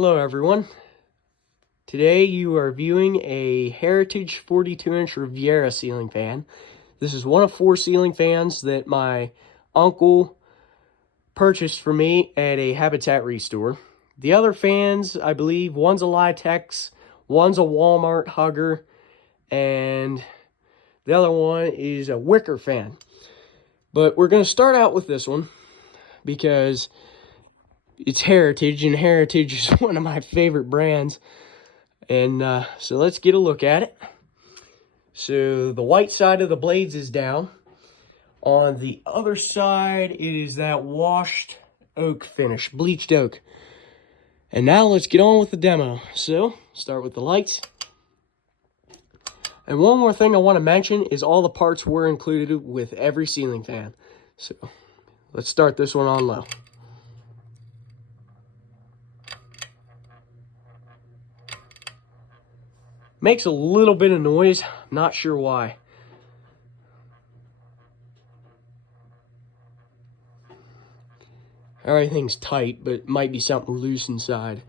Hello everyone. Today you are viewing a Heritage 42-inch Riviera ceiling fan. This is one of 4 ceiling fans that my uncle purchased for me at a Habitat Restore. The other fans, I believe, one's a Litex, one's a Walmart Hugger, and the other one is a wicker fan. But we're going to start out with this one because it's Heritage, and Heritage is one of my favorite brands. And so let's get a look at it. So the white side of the blades is down. On the other side, it is that washed oak finish, bleached oak. And now let's get on with the demo. So, start with the lights. And one more thing I want to mention is all the parts were included with every ceiling fan. So, let's start this one on low. Makes a little bit of noise, not sure why. Everything's tight, but it might be something loose inside.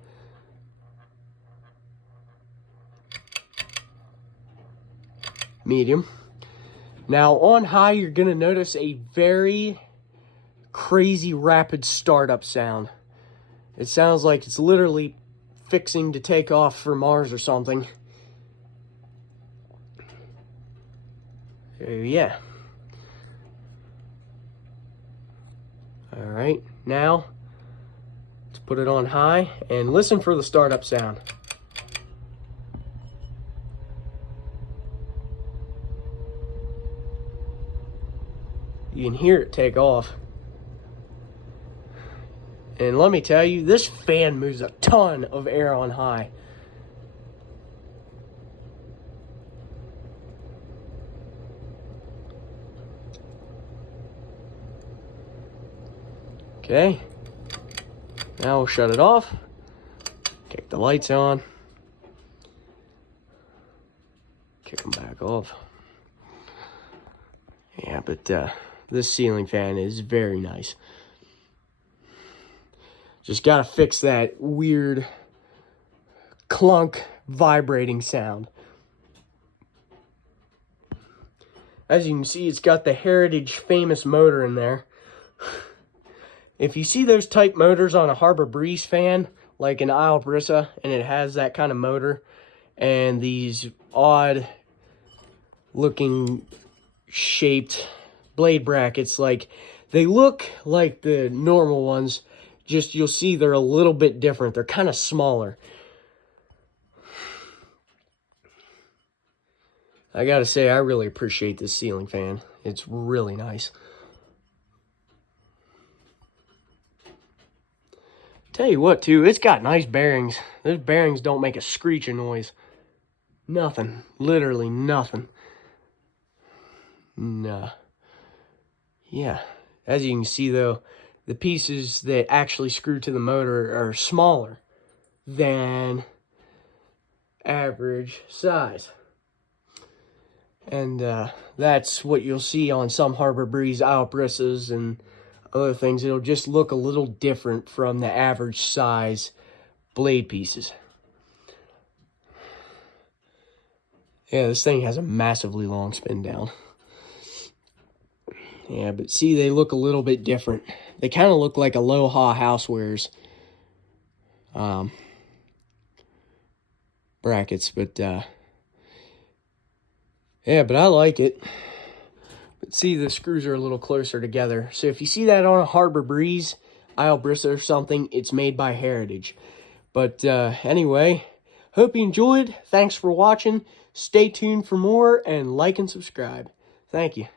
Medium. Now on high, you're gonna notice a very crazy rapid startup sound. It sounds like it's literally fixing to take off for Mars or something. Yeah. All right, now let's put it on high and listen for the startup sound. You can hear it take off. And let me tell you, this fan moves a ton of air on high. Okay, now we'll shut it off, kick the lights on, kick them back off. Yeah, but this ceiling fan is very nice. Just gotta fix that weird clunk vibrating sound. As you can see, it's got the Heritage famous motor in there. If you see those type motors on a Harbor Breeze fan, like an Isle Brissa, and it has that kind of motor, and these odd looking shaped blade brackets, like they look like the normal ones, just you'll see they're a little bit different. They're kind of smaller. I gotta say, I really appreciate this ceiling fan. It's really nice. Tell you what, too, it's got nice bearings. Those bearings don't make a screeching noise. Nothing. Literally nothing. Nah. Yeah. As you can see, though, the pieces that actually screw to the motor are smaller than average size. And that's what you'll see on some Harbor Breeze Isle Brissas and other things. It'll just look a little different from the average size blade pieces. Yeah, this thing has a massively long spin down. Yeah, but see, they look a little bit different. They kind of look like Aloha Housewares brackets, but yeah, but I like it. But see, the screws are a little closer together. So if you see that on a Harbor Breeze, Isle Brissa or something, it's made by Heritage. But anyway, hope you enjoyed. Thanks for watching. Stay tuned for more and like and subscribe. Thank you.